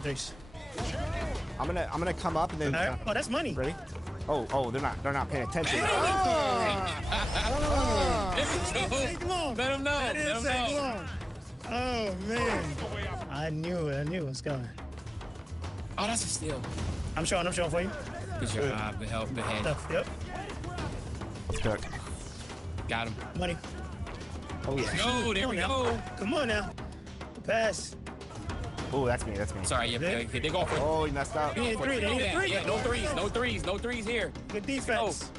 threes. I'm gonna come up and then. Right. Oh, that's money. Ready? Oh, they're not paying attention. Let him know. That is long. Oh man, I knew it was coming. Oh, that's a steal. I'm showing for you. Good job. Good help. Good head. Tough. Yep. Stuck. Got him. Money. Oh yeah. No, there we go. Come on now. Pass. Oh, that's me. Sorry, yeah, they go for it. Oh, he messed up. They need a three. Yeah, no threes here. Good defense.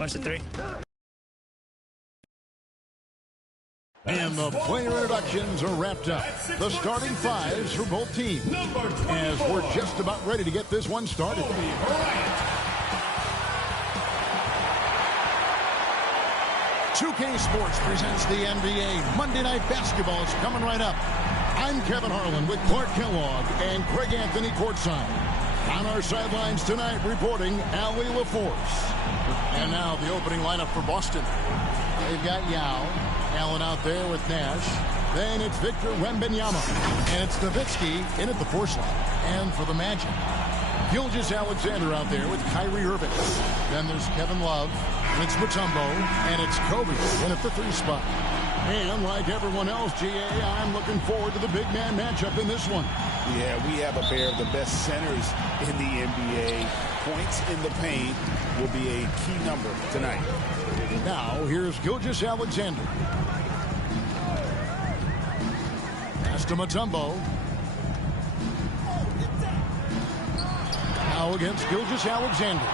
Watch the three. And the player introductions are wrapped up. The starting fives for both teams. As we're just about ready to get this one started. 2K Sports presents the NBA. Monday Night Basketball is coming right up. I'm Kevin Harlan with Clark Kellogg and Craig Anthony courtside. On our sidelines tonight, reporting Allie LaForce. And now the opening lineup for Boston. They've got Yao. Allen out there with Nash. Then it's Victor Wembanyama. And it's Nowitzki in at the 4 slot. And for the Magic, Gilgeous-Alexander out there with Kyrie Irving. Then there's Kevin Love. And it's Mutombo. And it's Kobe in at the 3 spot. And like everyone else, GA, I'm looking forward to the big man matchup in this one. Yeah, we have a pair of the best centers in the NBA. Points in the paint will be a key number tonight. Now, here's Gilgeous-Alexander. Pass to Mutombo. Now against Gilgeous-Alexander.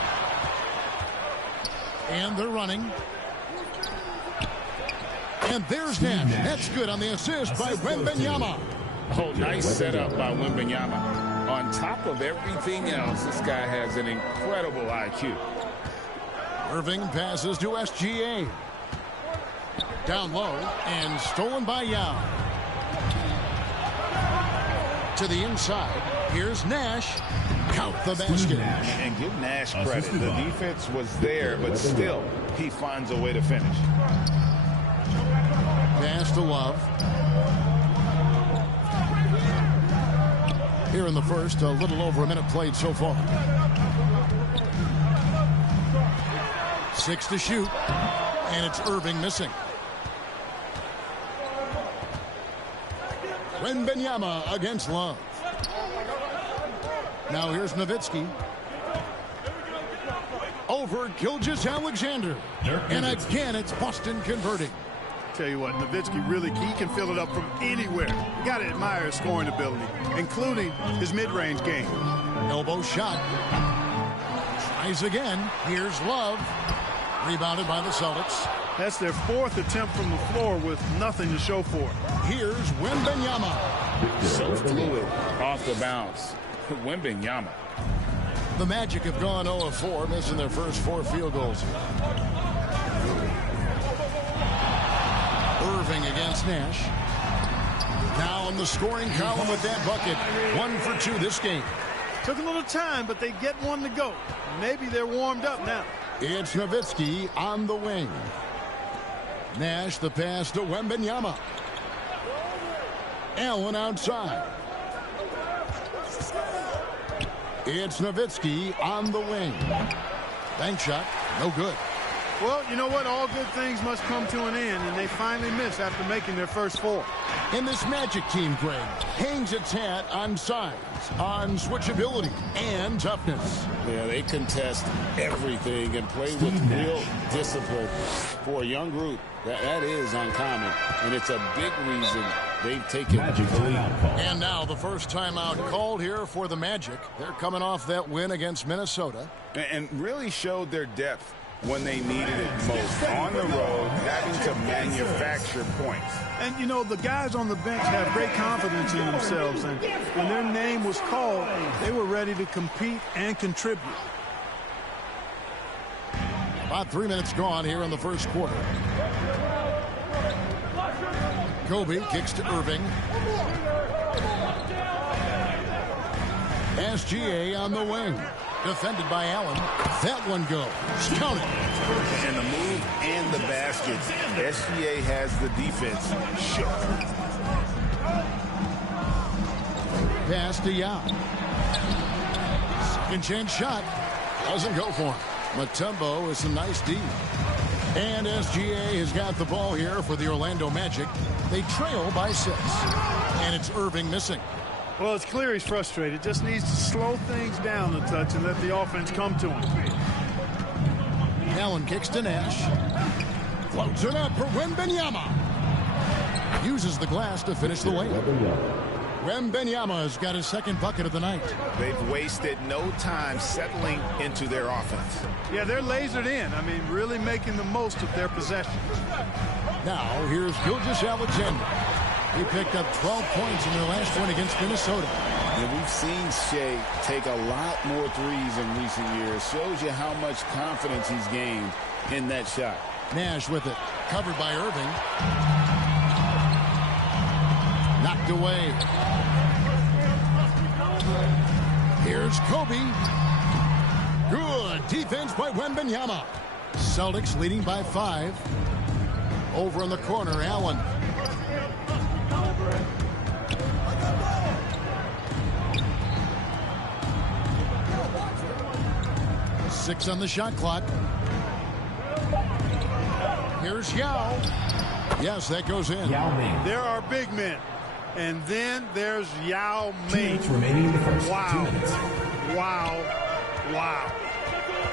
And they're running. And there's Nash. That's good on the assist by Wembanyama. Oh, nice setup by Wembanyama. On top of everything else, this guy has an incredible IQ. Irving passes to SGA. Down low and stolen by Yao. To the inside. Here's Nash. Count the basket. And give Nash credit. The defense was there, but still, he finds a way to finish. Pass to Love. Here in the first, a little over a minute played so far. 6 to shoot. And it's Irving missing. Wembanyama against Love. Now here's Nowitzki. Over Gilgeous-Alexander. And again, it's Boston converting. Tell you what, Nowitzki really, he can fill it up from anywhere. You got to admire his scoring ability, including his mid-range game. Elbow shot. Tries again. Here's Love. Rebounded by the Celtics. That's their 4th attempt from the floor with nothing to show for it. Here's Wembanyama. So fluid off the bounce. Wembanyama. The Magic have gone 0 of 4, missing their first 4 field goals. Irving against Nash. Now in the scoring column with that bucket. 1 for 2 this game. Took a little time, but they get one to go. Maybe they're warmed up now. It's Nowitzki on the wing. Nash the pass to Wembanyama. Allen outside. It's Nowitzki on the wing. Bank shot, no good. Well, you know what? All good things must come to an end, and they finally miss after making their first 4. And this Magic team, Greg, hangs its hat on size, on switchability, and toughness. Yeah, they contest everything and play with real discipline. For a young group, that is uncommon, and it's a big reason they've taken the lead. And now the first timeout called here for the Magic. They're coming off that win against Minnesota. And really showed their depth when they needed it most. On the road, having to manufacture points. And, you know, the guys on the bench have great confidence in themselves. And when their name was called, they were ready to compete and contribute. About 3 minutes gone here in the first quarter. Kobe kicks to Irving. SGA on the wing. Defended by Allen. That one goes. Count it. And the move and the baskets. SGA has the defense shook. pass to Yao. Second chance shot. Doesn't go for him. Mutombo with some nice D. And SGA has got the ball here for the Orlando Magic. They trail by 6. And it's Irving missing. Well, it's clear he's frustrated. Just needs to slow things down a touch and let the offense come to him. Allen kicks to Nash. Floats it up for Wembanyama. Uses the glass to finish the layup. Wembanyama has got his second bucket of the night. They've wasted no time settling into their offense. Yeah, they're lasered in. I mean, really making the most of their possession. Now, here's Gilgeous-Alexander. He picked up 12 points in their last win against Minnesota. And we've seen Shea take a lot more threes in recent years. Shows you how much confidence he's gained in that shot. Nash with it. Covered by Irving. Knocked away. Here's Kobe. Good defense by Wembanyama. Celtics leading by 5. Over in the corner, Allen. Six on the shot clock. Here's Yao. Yes, that goes in. There are big men. And then there's Yao Ming. Remaining in the first 2 Wow. minutes. Wow. Wow.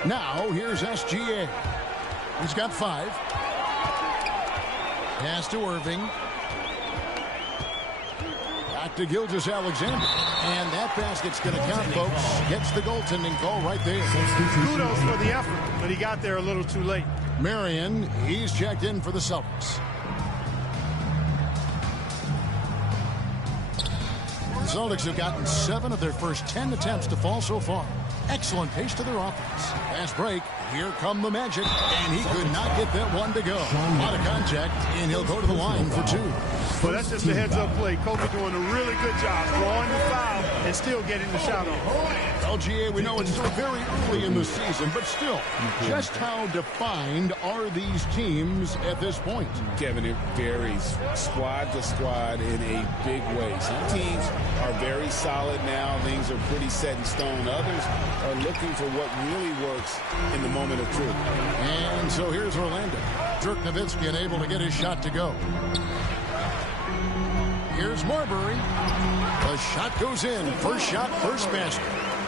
Now, here's SGA. He's got 5. Pass to Irving. Back to Gilgeous-Alexander. And that basket's going to count, folks. Gets the goaltending call right there. Kudos for the effort, but he got there a little too late. Marion, he's checked in for the Celtics. The Celtics have gotten 7 of their first 10 attempts to fall so far. Excellent pace to their offense. Fast break. Here come the Magic. And he could not get that one to go. Out of contact, and he'll go to the line for 2. Well, that's just a heads-up play. Kobe doing a really good job drawing the foul and still getting the shot off. LGA, we know it's still very early in the season, but still, just how defined are these teams at this point? Kevin, it varies squad to squad in a big way. Some teams are very solid now. Things are pretty set in stone. Others are looking for what really works in the moment of truth. And so here's Orlando. Dirk Nowitzki unable to get his shot to go. Here's Marbury. The shot goes in. First shot, first basket.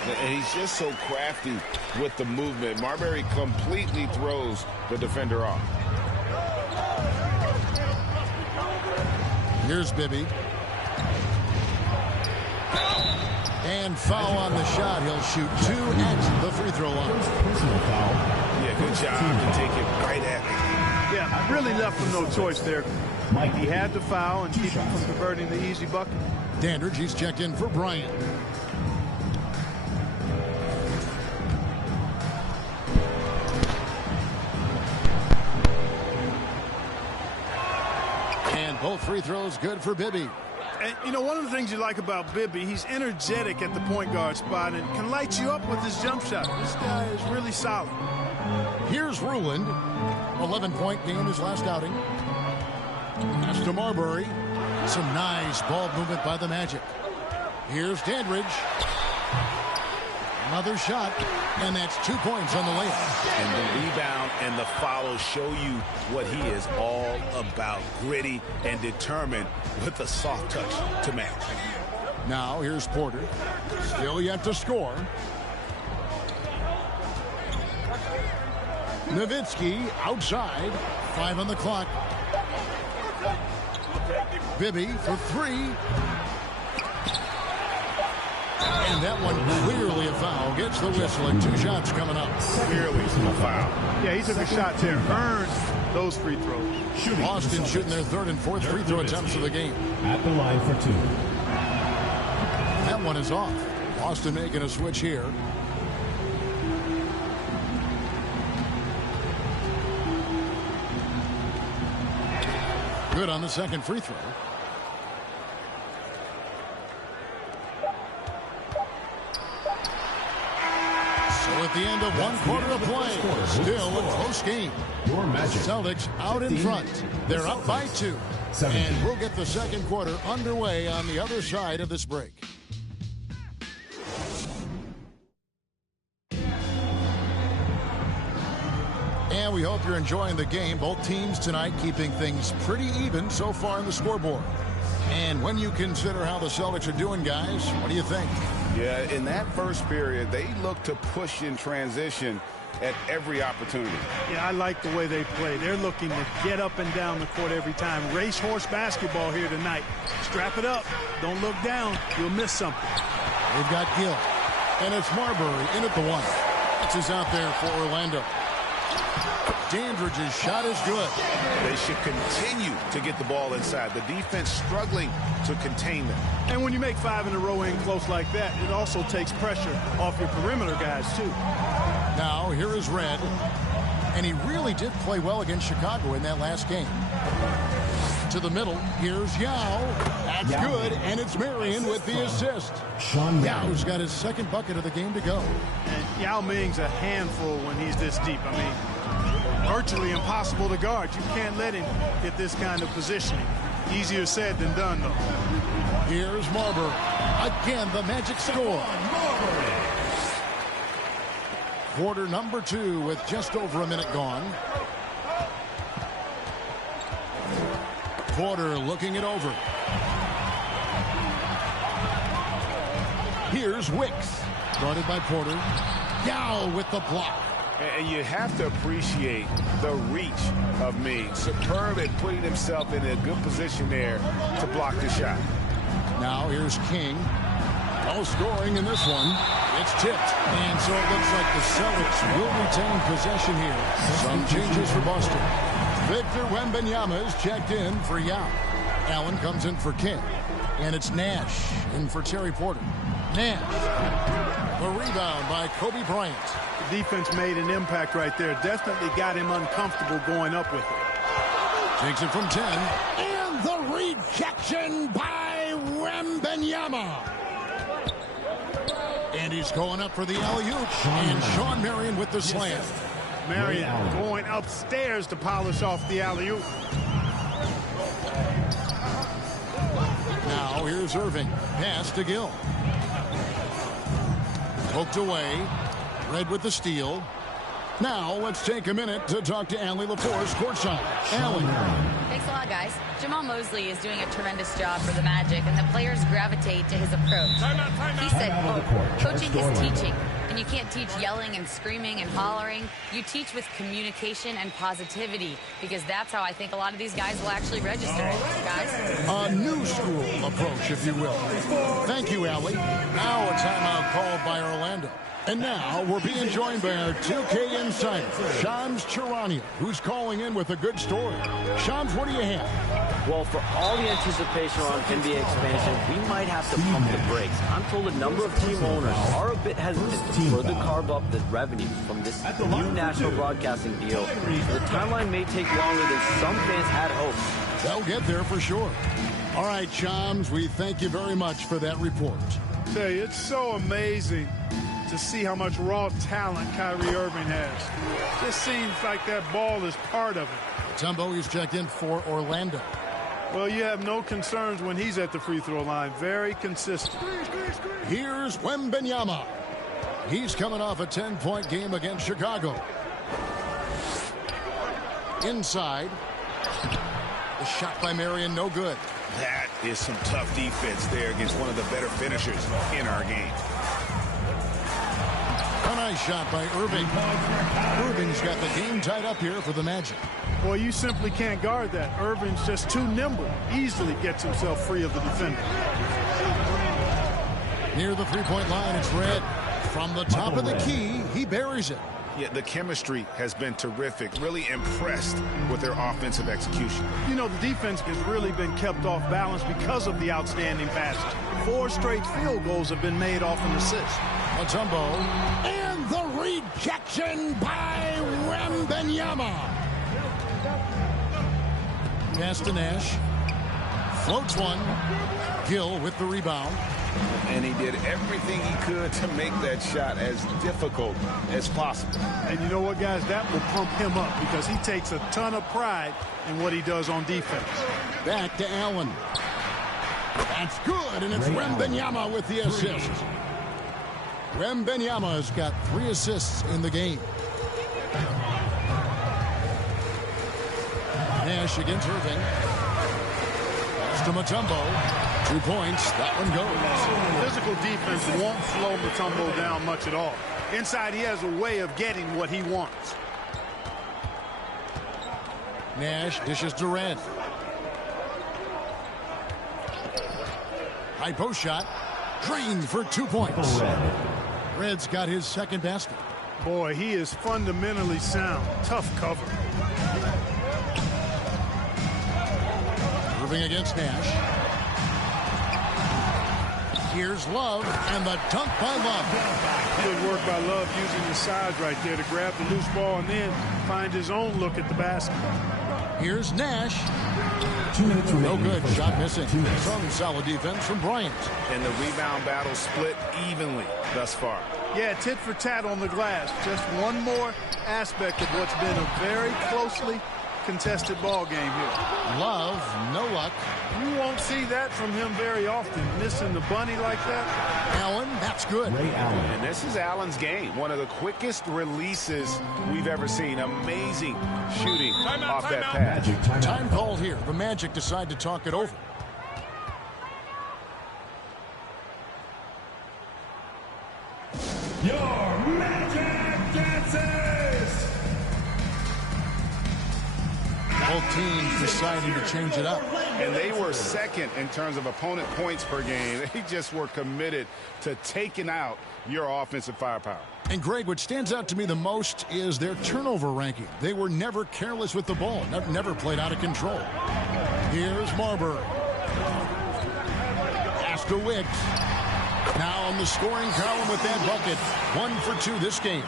And he's just so crafty with the movement. Marbury completely throws the defender off. Here's Bibby. And foul on the shot. He'll shoot 2 at the free throw line. Personal foul. Yeah, good job to take it right at him. Yeah, really left him no choice there. He had to foul and keep him from converting the easy bucket. Dandridge, he's checked in for Bryant. And both free throws good for Bibby. And, you know, one of the things you like about Bibby, he's energetic at the point guard spot and can light you up with his jump shot. This guy is really solid. Here's Ruland. 11-point game his last outing. Pass to Marbury. Some nice ball movement by the Magic. Here's Dandridge. Another shot, and that's 2 points on the layup. And the rebound and the follow show you what he is all about. Gritty and determined with a soft touch to match. Now here's Porter. Still yet to score. Nowitzki outside. 5 on the clock. Bibby for 3. And that one clearly a foul. Gets the whistle and 2 shots coming up. Clearly a foul. Yeah, he took a shot there. Earned those free throws. Boston shooting their 3rd and 4th free throw attempts of the game. At the line for 2. That one is off. Boston making a switch here. Good on the second free throw. So at the end of 1 quarter of play, still a close game. Your Magic. Celtics out in front. They're up by 2. And we'll get the second quarter underway on the other side of this break. And we hope you're enjoying the game. Both teams tonight keeping things pretty even so far in the scoreboard. And when you consider how the Celtics are doing, guys, what do you think? Yeah, in that first period, they look to push in transition at every opportunity. Yeah, I like the way they play. They're looking to get up and down the court every time. Racehorse basketball here tonight. Strap it up. Don't look down. You'll miss something. They've got Gill. And it's Marbury in at the one. This is out there for Orlando. Dandridge's shot is good. They should continue to get the ball inside. The defense struggling to contain them. And when you make 5 in a row in close like that, it also takes pressure off your perimeter guys, too. Now, here is Red. And he really did play well against Chicago in that last game. To the middle, here's Yao. That's good, and it's Marion with the assist. Yao's got his second bucket of the game to go. And Yao Ming's a handful when he's this deep. I mean, virtually impossible to guard. You can't let him get this kind of positioning. Easier said than done, though. Here's Marbury. Again, the Magic score. Quarter number 2 with just over a minute gone. Porter looking it over. Here's Wicks. Guarded by Porter. Yao with the block. And you have to appreciate the reach of Ming. Superb at putting himself in a good position there to block the shot. Now here's King. No scoring in this one. It's tipped. And so it looks like the Celtics will retain possession here. Some changes for Boston. Victor Wembanyama is checked in for Yao. Allen comes in for King. And it's Nash in for Terry Porter. Nash. The rebound by Kobe Bryant. The defense made an impact right there. Definitely got him uncomfortable going up with it. Takes it from 10. And the rejection by Wembanyama. And he's going up for the alley-oop. And Sean Marion with the slam. Marion going upstairs to polish off the alley-oop. Now here's Irving. Pass to Gill. Poked away. Red with the steal. Now let's take a minute to talk to Allie LaForce courtside. Allie. Thanks a lot, guys. Jamal Mosley is doing a tremendous job for the Magic, and the players gravitate to his approach. He said, quote, coaching is teaching, and you can't teach yelling and screaming and hollering. You teach with communication and positivity, because that's how I think a lot of these guys will actually register it, guys. A new school approach, if you will. Thank you, Allie. Now a timeout called by Orlando. And now we're being joined by our 2K insider, Shams Charania, who's calling in with a good story. Shams, what do you have? Well, for all the anticipation around NBA expansion, we might have to pump the brakes. I'm told a number of team owners are a bit hesitant to further carve up the revenue from this new national broadcasting deal. The timeline may take longer than some fans had hoped. They'll get there for sure. All right, Shams, we thank you very much for that report. Say, it's so amazing to see how much raw talent Kyrie Irving has. Just seems like that ball is part of it. Tumbo is checked in for Orlando. Well, you have no concerns when he's at the free throw line. Very consistent. Here's Wembanyama. He's coming off a 10-point game against Chicago. Inside. The shot by Marion, no good. That is some tough defense there against one of the better finishers in our game. A nice shot by Irving. Irving's got the game tied up here for the Magic. Boy, you simply can't guard that. Irving's just too nimble. Easily gets himself free of the defender. Near the three-point line, it's Red. From the top of the key, he buries it. Yeah, the chemistry has been terrific. Really impressed with their offensive execution. You know, the defense has really been kept off balance because of the outstanding passes. 4 straight field goals have been made off an assist. Mutombo. And the rejection by Wembanyama. Pass to Nash. Floats one. Gill with the rebound. And he did everything he could to make that shot as difficult as possible. And you know what, guys? That will pump him up because he takes a ton of pride in what he does on defense. Back to Allen. That's good, and it's Wembanyama with the assist. Wembanyama has got 3 assists in the game. Nash against Irving. Pass to Mutombo. 2 points. That one goes. Physical defense won't slow Mutombo down much at all. Inside, he has a way of getting what he wants. Nash dishes to Red. High post shot. Drained for 2 points. Red's got his second basket. Boy, he is fundamentally sound. Tough cover. Irving against Nash. Here's Love, and the dunk by Love. Good work by Love using his size right there to grab the loose ball and then find his own look at the basket. Here's Nash. 2 minutes remaining. No good. Shot missing. Some solid defense from Bryant. And the rebound battle split evenly thus far. Yeah, tit for tat on the glass. Just one more aspect of what's been a very closely contested ball game here. Love, no luck. You won't see that from him very often. Missing the bunny like that. Allen, that's good. Ray Allen. And this is Allen's game. One of the quickest releases we've ever seen. Amazing shooting off that pass. Magic timeout. Time called here. The Magic decide to talk it over. Your Magic dances! Both teams deciding to change it up. And they were second in terms of opponent points per game. They just were committed to taking out your offensive firepower. And Greg, what stands out to me the most is their turnover ranking. They were never careless with the ball, never played out of control. Here's Marbury. Pass to Wicks. Now on the scoring column with that bucket. 1 for 2 this game.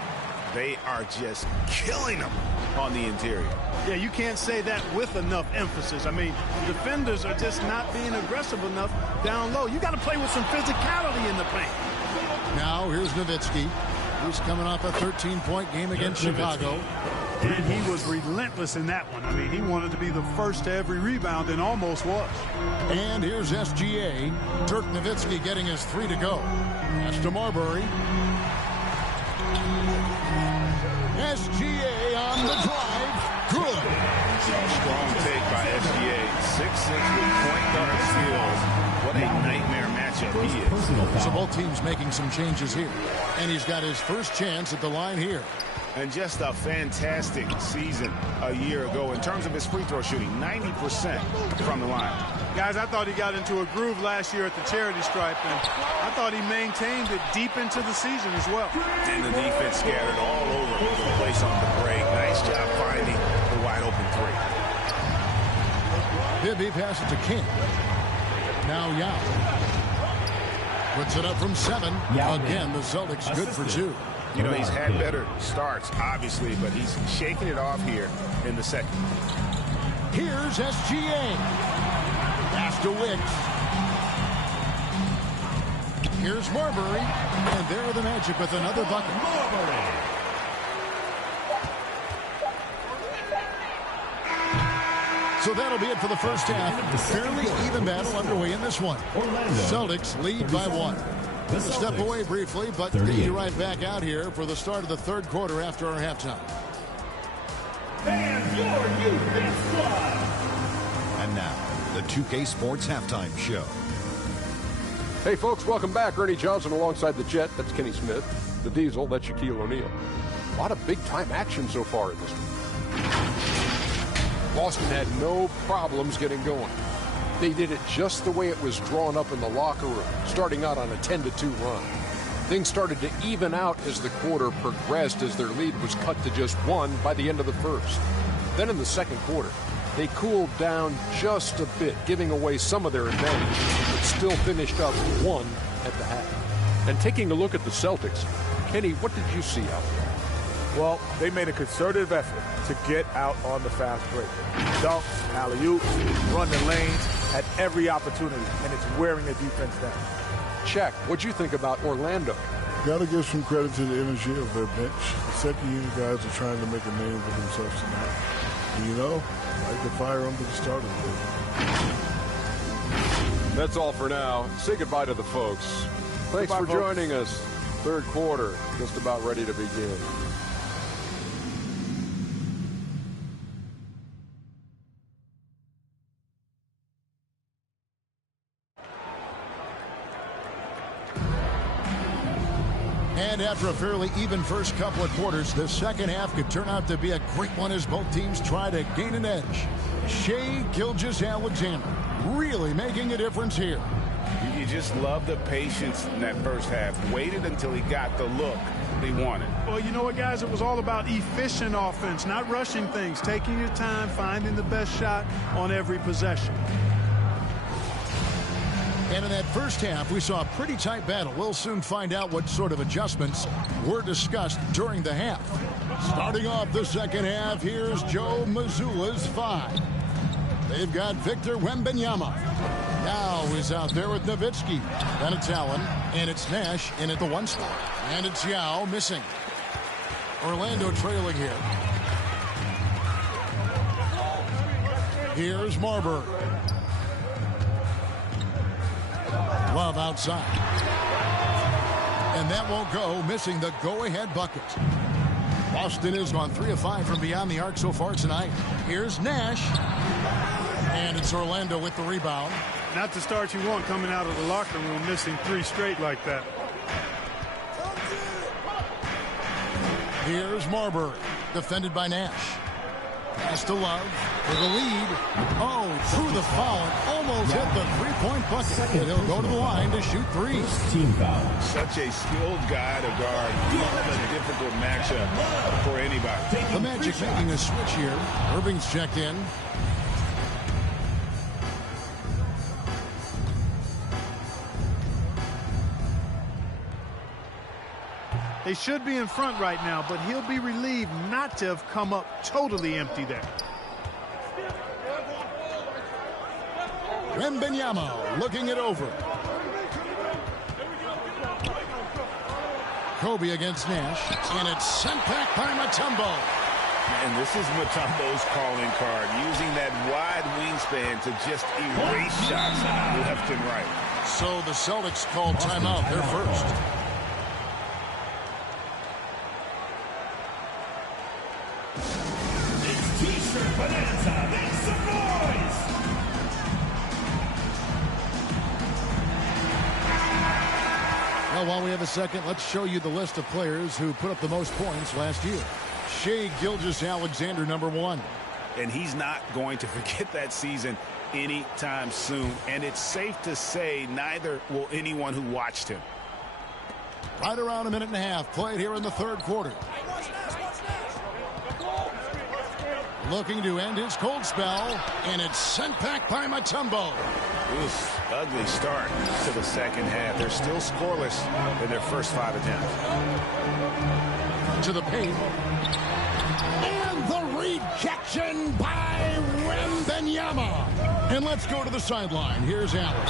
They are just killing them on the interior. Yeah, you can't say that with enough emphasis. I mean, defenders are just not being aggressive enough down low. You got to play with some physicality in the paint. Now here's Nowitzki. He's coming off a 13-point game against Chicago. And he was relentless in that one. I mean, he wanted to be the first to every rebound and almost was. And here's SGA. Dirk Nowitzki getting his 3 to go. Pass to Marbury. SGA on the drive. Good. Strong take by SGA. 6'6" with point guard skills. What a nightmare matchup he is. So both teams making some changes here. And he's got his first chance at the line here. And just a fantastic season a year ago in terms of his free throw shooting. 90% from the line. Guys, I thought he got into a groove last year at the charity stripe, and I thought he maintained it deep into the season as well. And the defense scattered all over the place on the break. Nice job finding the wide open 3. Bibby passes to King. Now Yao. Puts it up from 7. Again, the Celtics good for 2. You know, he's had better starts, obviously, but he's shaking it off here in the second. Here's SGA. Pass to Wicks. Here's Marbury. And there are the Magic with another bucket. So that'll be it for the first half. Fairly even battle underway in this one. Celtics lead by 1. We'll step away briefly, but we'll be right back out here for the start of the third quarter after our halftime. And your youth squad. And now, the 2K Sports Halftime Show. Hey, folks, welcome back. Ernie Johnson alongside the Jet. That's Kenny Smith. The Diesel, that's Shaquille O'Neal. A lot of big-time action so far in this one. Boston had no problems getting going. They did it just the way it was drawn up in the locker room, starting out on a 10-2 run. Things started to even out as the quarter progressed as their lead was cut to just 1 by the end of the first. Then in the second quarter, they cooled down just a bit, giving away some of their advantage, but still finished up 1 at the half. And taking a look at the Celtics, Kenny, what did you see out there? Well, they made a concerted effort to get out on the fast break. Dunks, alley-oops, run the lanes at every opportunity, and it's wearing the defense down. Check. What'd you think about Orlando? Got to give some credit to the energy of their bench. The second unit guys are trying to make a name for themselves tonight. And you know, I like to fire them to the start of the game. That's all for now. Say goodbye to the folks. Thanks for joining us. Third quarter, just about ready to begin. And after a fairly even first couple of quarters, the second half could turn out to be a great one as both teams try to gain an edge. Shai Gilgeous-Alexander really making a difference here. You just love the patience in that first half. Waited until he got the look they wanted. Well, you know what, guys? It was all about efficient offense, not rushing things, taking your time, finding the best shot on every possession. And in that first half, we saw a pretty tight battle. We'll soon find out what sort of adjustments were discussed during the half. Starting off the second half, here's Joe Mazzulla's 5. They've got Victor Wembanyama. Now is out there with Nowitzki. Then it's Allen, and it's Nash in at the 1 spot. And it's Yao missing. Orlando trailing here. Here's Marbury. Love outside. And that won't go, missing the go-ahead bucket. Boston has gone 3 of 5 from beyond the arc so far tonight. Here's Nash. And it's Orlando with the rebound. Not the start you want coming out of the locker room, missing 3 straight like that. Here's Marbury, defended by Nash. Pass to Love for the lead. Oh, through the foul and almost hit the 3-point bucket. And he'll go to the line to shoot 3. Team foul. Such a skilled guy to guard. Love a difficult matchup for anybody. The Magic making a switch here. Irving's checked in. They should be in front right now, but he'll be relieved not to have come up totally empty there. Wembanyama looking it over. Kobe against Nash, and it's sent back by Mutombo. And this is Mutombo's calling card, using that wide wingspan to just erase shots left and right. So the Celtics called timeout. They're first. T-shirt bonanza, make some noise! Well, while we have a second, let's show you the list of players who put up the most points last year. Shai Gilgeous-Alexander, number 1. And he's not going to forget that season anytime soon. And it's safe to say neither will anyone who watched him. Right around a minute and a half played here in the third quarter. Looking to end his cold spell, and it's sent back by Mutombo. Oof, ugly start to the second half. They're still scoreless in their first 5 attempts. To the paint. And the rejection by Wembanyama. And let's go to the sideline. Here's Allen.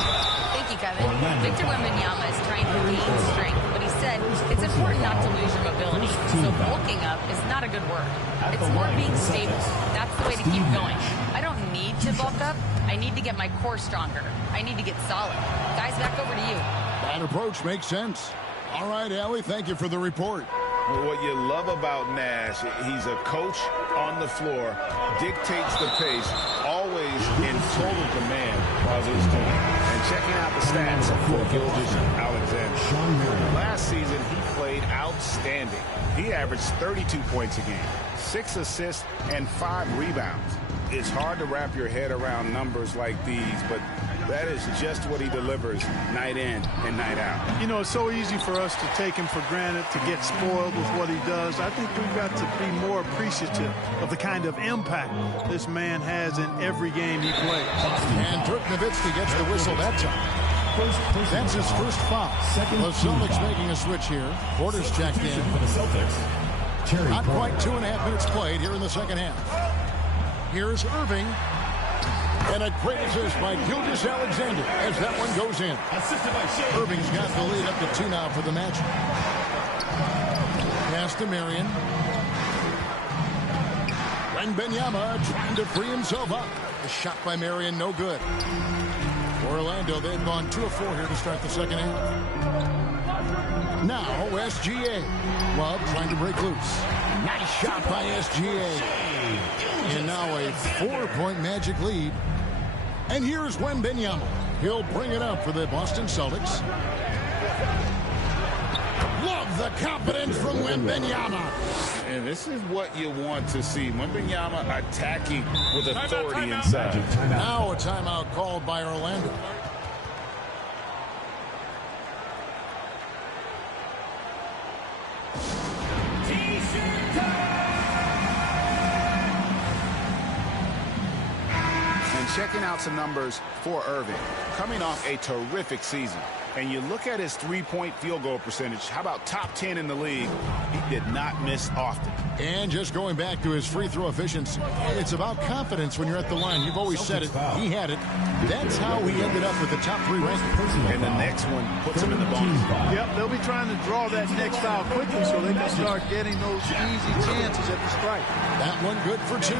Thank you, Kevin. Victor Wembanyama is trying to gain strength, but he said it's important not to lose your mobility. So bulking up is not a good word. It's more being stable. That's the way to keep going. I don't need to bulk up. I need to get my core stronger. I need to get solid. Guys, back over to you. That approach makes sense. All right, Allie, thank you for the report. Well, what you love about Nash, he's a coach on the floor, dictates the pace, always in total command of his team. And checking out the stats for Gilgeous-Alexander. Last season, he played outstanding. He averaged 32 points a game, 6 assists, and 5 rebounds. It's hard to wrap your head around numbers like these, but that is just what he delivers night in and night out. You know, it's so easy for us to take him for granted, to get spoiled with what he does. I think we've got to be more appreciative of the kind of impact this man has in every game he plays. And Dirk Nowitzki gets the whistle that time. That's his first foul. The Celtics making a switch here. Porter's checked in. Not quite 2.5 minutes played here in the second half. Here's Irving. And a great assist by Gilgeous-Alexander as that one goes in. Irving's got the lead up to 2 now for the Magic. Pass to Marion. Wembanyama trying to free himself up. A shot by Marion, no good. Orlando, they've gone 2 of 4 here to start the second half. Now, SGA. Love trying to break loose. Nice shot by SGA. And now a 4-point Magic lead. And here's Wembanyama. He'll bring it up for the Boston Celtics. Love the confidence from Wembanyama. And this is what you want to see. Wembanyama attacking with authority inside. Now a timeout called by Orlando. And checking out some numbers for Irving. Coming off a terrific season. And you look at his three-point field goal percentage. How about top 10 in the league? He did not miss often. And just going back to his free throw efficiency, it's about confidence when you're at the line. You've always said it. He had it. That's how he ended up with the top 3 ranking. And the next one puts him in the bonus. Yep, they'll be trying to draw that next foul quickly so they can start getting those easy chances at the strike. That one good for 2.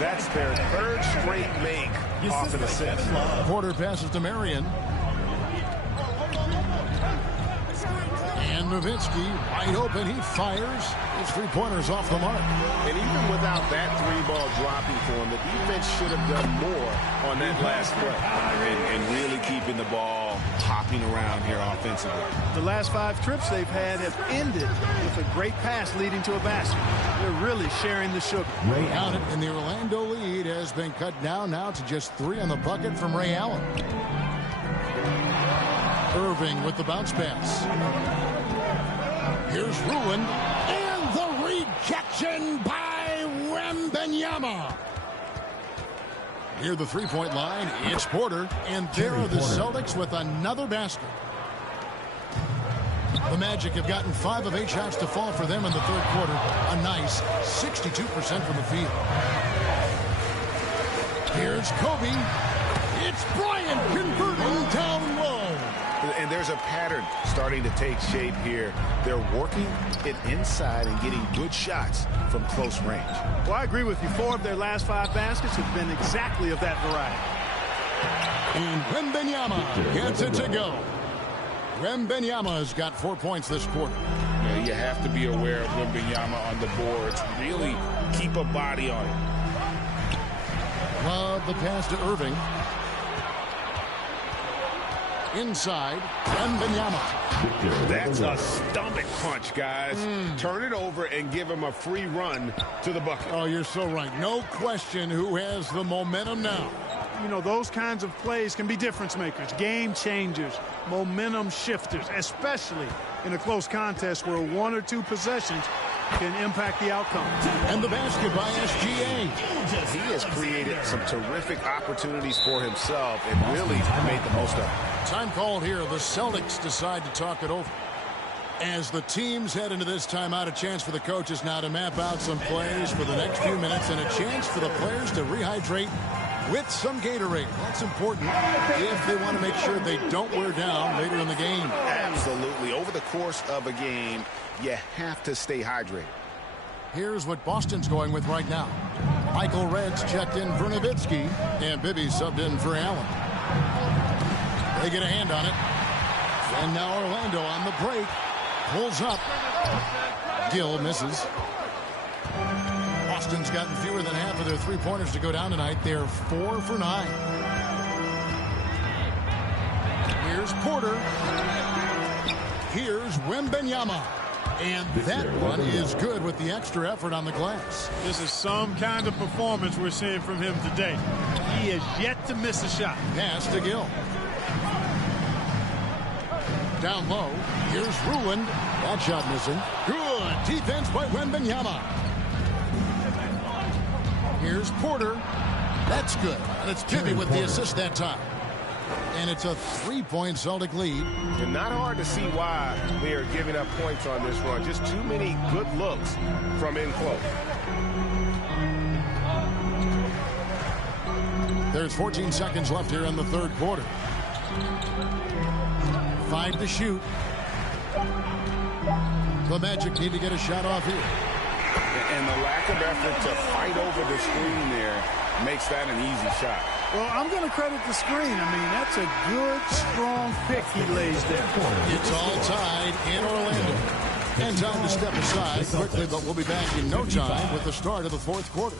That's their 3rd straight make off an assist. Porter passes to Marion. And Nowitzki, wide open, he fires. His 3-pointers off the mark. And even without that 3-ball dropping for him, the defense should have done more on that last play. And really keeping the ball hopping around here offensively. The last 5 trips they've had have ended with a great pass leading to a basket. They're really sharing the sugar. Ray Allen, and the Orlando lead has been cut down now to just 3 on the bucket from Ray Allen. Irving with the bounce pass. Here's Ruin, and the rejection by Wembanyama. Near the 3-point line, it's Porter, and there are the Celtics with another basket. The Magic have gotten 5 of 8 shots to fall for them in the 3rd quarter. A nice 62% from the field. Here's Kobe. It's Bryant converting down low. And there's a pattern starting to take shape here. They're working it inside and getting good shots from close range. Well, I agree with you. 4 of their last 5 baskets have been exactly of that variety. And Wembanyama gets it to go. Wembanyama has got 4 points this quarter. You have to be aware of Wembanyama on the boards. Really keep a body on it. Love the pass to Irving. Inside, Wembanyama. That's a stomach punch, guys. Turn it over and give him a free run to the bucket. Oh, you're so right. No question who has the momentum now. You know, those kinds of plays can be difference makers, game changers, momentum shifters, especially in a close contest where 1 or 2 possessions can impact the outcome. And the basket by SGA. He has created some terrific opportunities for himself and really made the most of it. Time called here. The Celtics decide to talk it over. As the teams head into this timeout, a chance for the coaches now to map out some plays for the next few minutes and a chance for the players to rehydrate with some Gatorade. That's important if they want to make sure they don't wear down later in the game. Absolutely. Over the course of a game, you have to stay hydrated. Here's what Boston's going with right now. Michael Reds checked in for Nowitzki, and Bibby subbed in for Allen. They get a hand on it. And now Orlando on the break. Pulls up. Gill misses. Boston's gotten fewer than half of their 3-pointers to go down tonight. They're 4 for 9. Here's Porter. Here's Wembanyama. And that one is good with the extra effort on the glass. This is some kind of performance we're seeing from him today. He has yet to miss a shot. Pass to Gill. Down low. Here's Ruin. That shot missing. Good defense by Wembanyama. Here's Porter. That's good. And it's Bibby with the assist that time. And it's a 3-point Celtic lead. And not hard to see why they are giving up points on this run. Just too many good looks from in close. There's 14 seconds left here in the 3rd quarter. 5 to shoot. The Magic need to get a shot off here. And the lack of effort to fight over the screen there makes that an easy shot. Well, I'm going to credit the screen. I mean, that's a good, strong pick he lays there. It's all tied in Orlando. And time to step aside quickly, but we'll be back in no time with the start of the 4th quarter.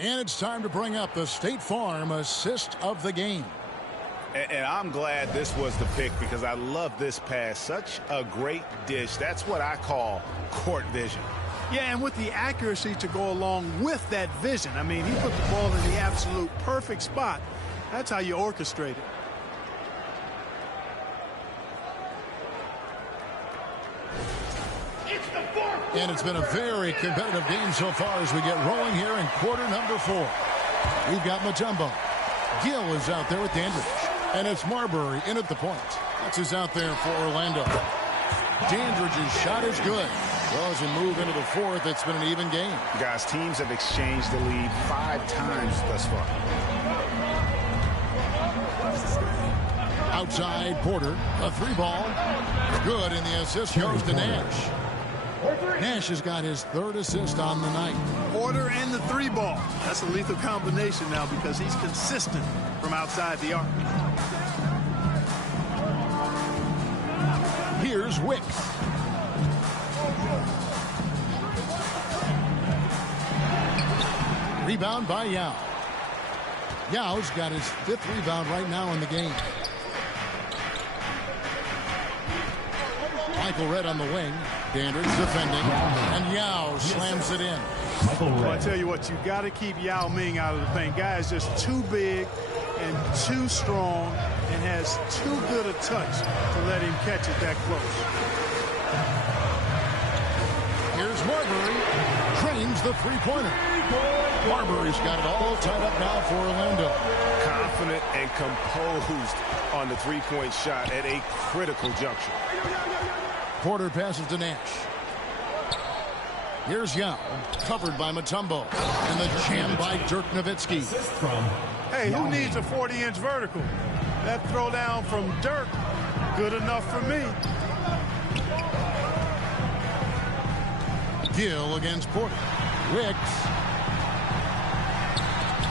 And it's time to bring up the State Farm assist of the game. And I'm glad this was the pick because I love this pass. Such a great dish. That's what I call court vision. Yeah, and with the accuracy to go along with that vision. I mean, he put the ball in the absolute perfect spot. That's how you orchestrate it. And it's been a very competitive game so far as we get rolling here in quarter number 4. We've got Mutombo. Gill is out there with Dandridge. And it's Marbury in at the point. That's who's out there for Orlando. Dandridge's shot is good. Well, as we move into the 4th, it's been an even game. Guys, teams have exchanged the lead 5 times thus far. Outside Porter, a 3-ball. Good, and the assist goes to Nash. Nash has got his 3rd assist on the night. Porter and the 3-ball. That's a lethal combination now because he's consistent from outside the arc. Here's Wicks. Rebound by Yao. Yao's got his 5th rebound right now in the game. Michael Redd on the wing. Dandridge defending. And Yao slams it in. Well, I tell you what, you got to keep Yao Ming out of the paint. Guy is just too big and too strong and has too good a touch to let him catch it that close. Here's Marbury. Trains the 3-pointer. Marbury's got it all tied up now for Orlando. Confident and composed on the 3-point shot at a critical juncture. Porter passes to Nash. Here's Yao, covered by Mutombo. And the jam by Dirk Nowitzki. Hey, who needs a 40-inch vertical? That throwdown from Dirk, good enough for me. Gill against Porter. Wicks.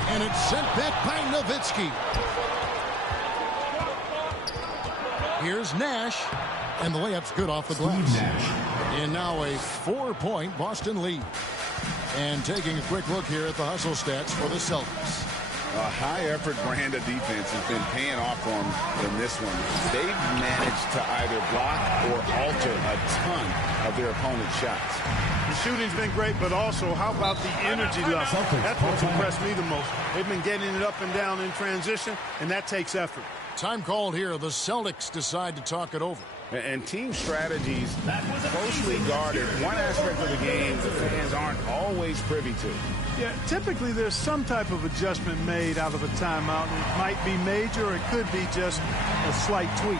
And it's sent back by Nowitzki. Here's Nash. And the layup's good off the glass. And now a 4-point Boston lead. And taking a quick look here at the hustle stats for the Celtics. A high-effort brand of defense has been paying off for them in this one. They've managed to either block or alter a ton of their opponent's shots. The shooting's been great, but also, how about the energy level? That's what's impressed me the most. They've been getting it up and down in transition, and that takes effort. Time called here. The Celtics decide to talk it over. And team strategies closely guarded. One aspect of the game the fans aren't always privy to. Yeah, typically there's some type of adjustment made out of a timeout. It might be major, or it could be just a slight tweak.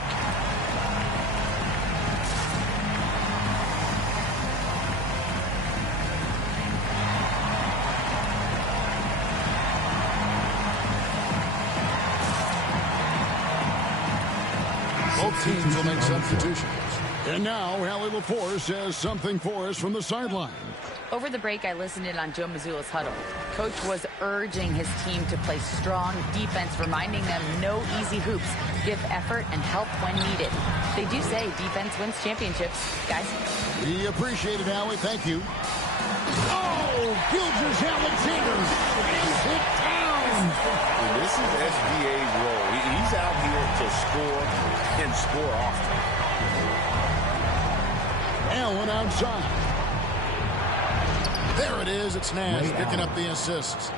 Both teams will make substitutions. And now, Allie Lepore says something for us from the sideline. Over the break, I listened in on Joe Mazzulla's huddle. Coach was urging his team to play strong defense, reminding them no easy hoops, give effort and help when needed. They do say defense wins championships, guys. We appreciate it, Allie. Thank you. Oh, Gilgeous-Alexander brings it down. And this is SGA's role. He's out here to score and score often. Allen outside. There it is. It's Nash picking up the assists.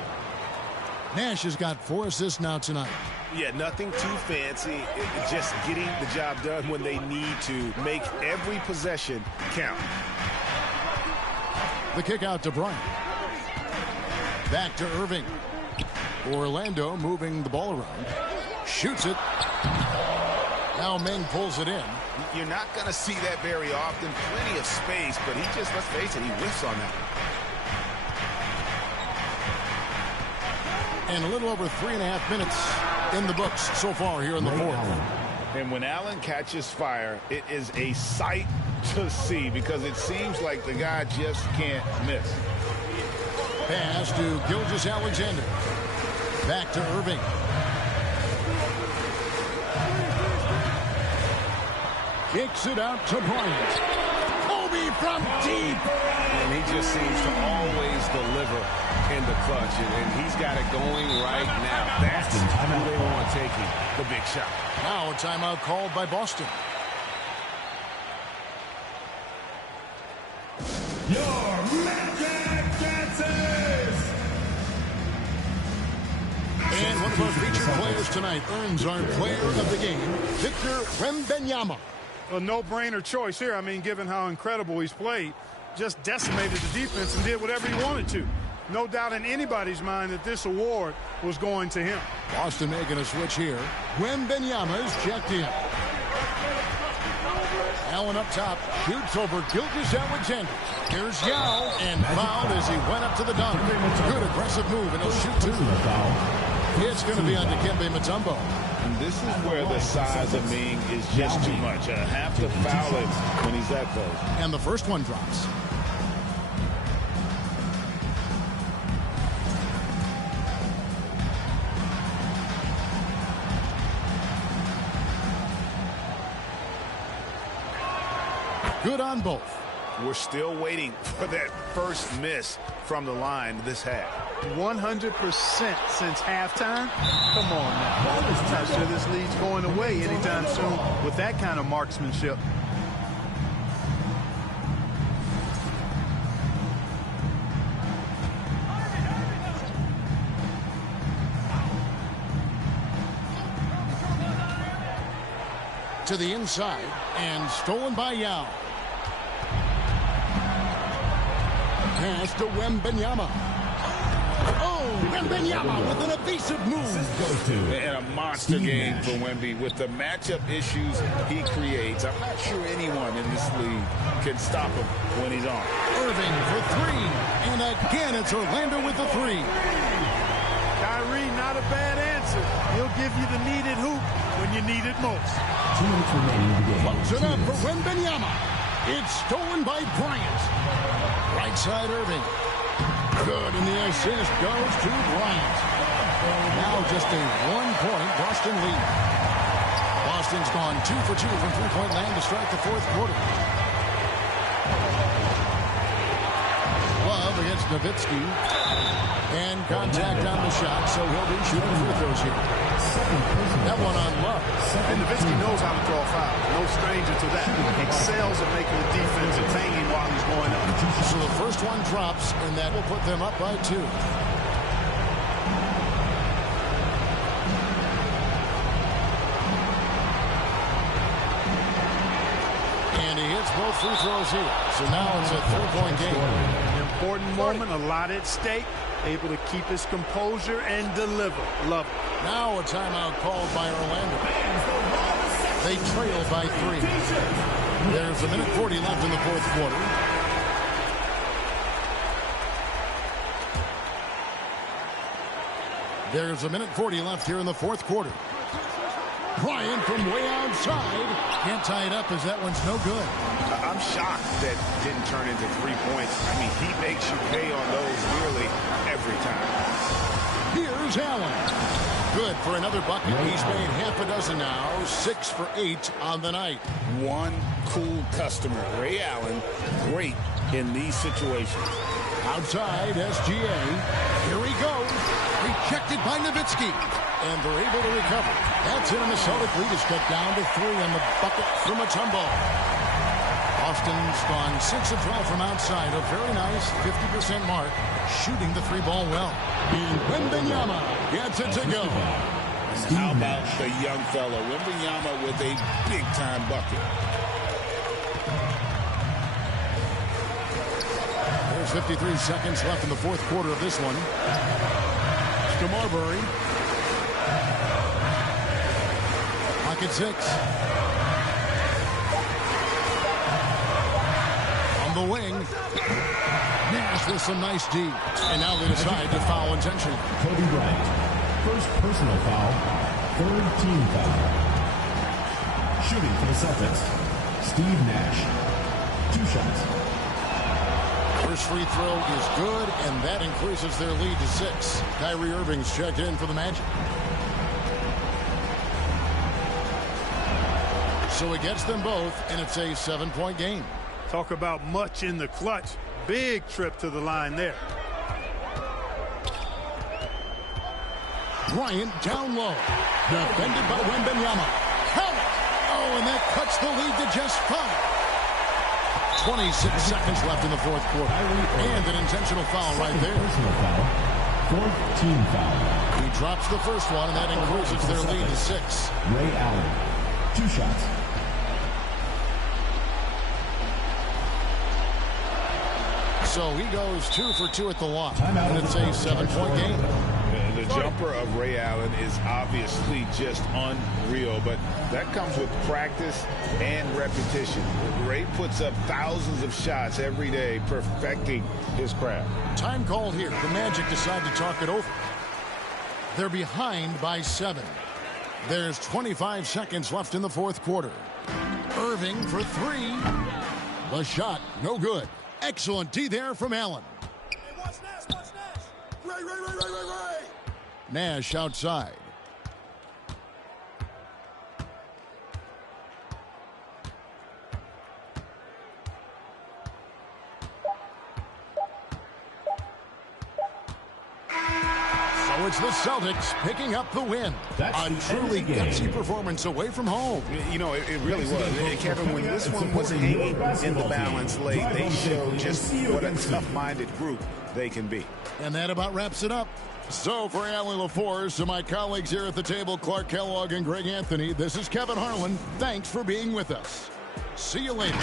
Nash has got 4 assists now tonight. Yeah, nothing too fancy. Just getting the job done when they need to. Make every possession count. The kick out to Bryant. Back to Irving. Orlando moving the ball around. Shoots it. Now Ming pulls it in. You're not going to see that very often. Plenty of space, but he just, let's face it, he whiffs on that. And a little over 3.5 minutes in the books so far here in the 4th. And when Allen catches fire, it is a sight to see because it seems like the guy just can't miss. Pass to Gilgeous-Alexander. Back to Irving. Kicks it out to Bryant. Kobe from deep. And he just seems to always deliver in the clutch, and he's got it going right now. That's who they want taking the big shot. Now a timeout called by Boston. Your Magic dancers! And one of our featured players tonight earns our player of the game, Victor Wembanyama. A no-brainer choice here. I mean, given how incredible he's played, just decimated the defense and did whatever he wanted to. No doubt in anybody's mind that this award was going to him. Boston making a switch here. Wembanyama is checked in. Allen up top, shoots over Gilgeous-Alexander. Here's Yao, and fouled as he went up to the dunk. Good aggressive move, and he'll shoot two. It's going to be on Dikembe Mutombo. And this is where the size of Ming is just too much. Have to foul it when he's that close. And the first one drops. Good on both. We're still waiting for that first miss from the line this half. 100% since halftime. Come on now. I'm not sure this lead's going away anytime soon with that kind of marksmanship. To the inside, and stolen by Yao. Pass to Wembanyama. Oh, Wembanyama with an evasive move. And a monster game for Wemby with the matchup issues he creates. I'm not sure anyone in this league can stop him when he's on. Irving for three. And again, it's Orlando with the three. Kyrie, not a bad answer. He'll give you the needed hoop when you need it most. 2 minutes remaining in the game. Close it up for Wembanyama. It's stolen by Bryant. Right side Irving. Good, and the assist goes to Bryant. Now just a 1-point Boston lead. Boston's gone 2 for 2 from three-point land to start the fourth quarter. Love against Nowitzki. And contact on the shot, so he'll be shooting free throws here. That one on Love. And Nowitzki knows how to draw fouls. No stranger to that. Excels at making the defense and hanging while he's going up. So the first one drops, and that will put them up by 2. And he hits both free throws here. So now it's a 3-point game. An important moment, a lot at stake. Able to keep his composure and deliver. Love it. Now a timeout called by Orlando. They trail by 3. There's 1:40 left in the fourth quarter. There's 1:40 left here in the fourth quarter. Bryant from way outside. Can't tie it up as that one's no good. I'm shocked that didn't turn into 3 points. I mean, he makes you pay on those nearly every time. Here's Allen. Good for another bucket. He's made half a dozen now. 6 for 8 on the night. One cool customer. Ray Allen, great in these situations. Outside, SGA. Here he goes. Rejected by Nowitzki. And they're able to recover. That's it. And the Celtic lead is cut down to 3 on the bucket from Mutombo. Boston's gone 6 of 12 from outside. A very nice 50% mark. Shooting the 3-ball well. And Wembanyama gets it to go. And how about the young fella? Wembanyama with a big-time bucket. There's 53 seconds left in the fourth quarter of this one. To Marbury. Pocket 6. On the wing. Nash with some nice D. And now they decide to foul intentionally. Kobe Bryant. First personal foul. Third team foul. Shooting for the Celtics. Steve Nash. 2 shots. First free throw is good, and that increases their lead to 6. Kyrie Irving's checked in for the Magic. So it gets them both, and it's a 7-point game. Talk about much in the clutch. Big trip to the line there. Bryant down low. Defended by Wembanyama. Count it! Oh, and that cuts the lead to just 5. 26 seconds left in the fourth quarter. And an intentional foul right there. Personal foul. Fourth team foul. He drops the first one, and that increases their lead to 6. Ray Allen. 2 shots. So he goes 2 for 2 at the line. And it's a 7-point game. The jumper of Ray Allen is obviously just unreal, but that comes with practice and repetition. Ray puts up thousands of shots every day, perfecting his craft. Time called here. The Magic decide to talk it over. They're behind by 7. There's 25 seconds left in the fourth quarter. Irving for 3. The shot, no good. Excellent D there from Allen. Hey, watch Nash, watch Nash. Ray. Nash outside. So it's the Celtics picking up the win. A truly gutsy performance away from home. You know, it really was. Kevin, when this one was hanging in the balance late, they showed just what a tough-minded group they can be. And that about wraps it up. So for Allie LaForce, to my colleagues here at the table, Clark Kellogg and Greg Anthony, this is Kevin Harlan. Thanks for being with us. See you later.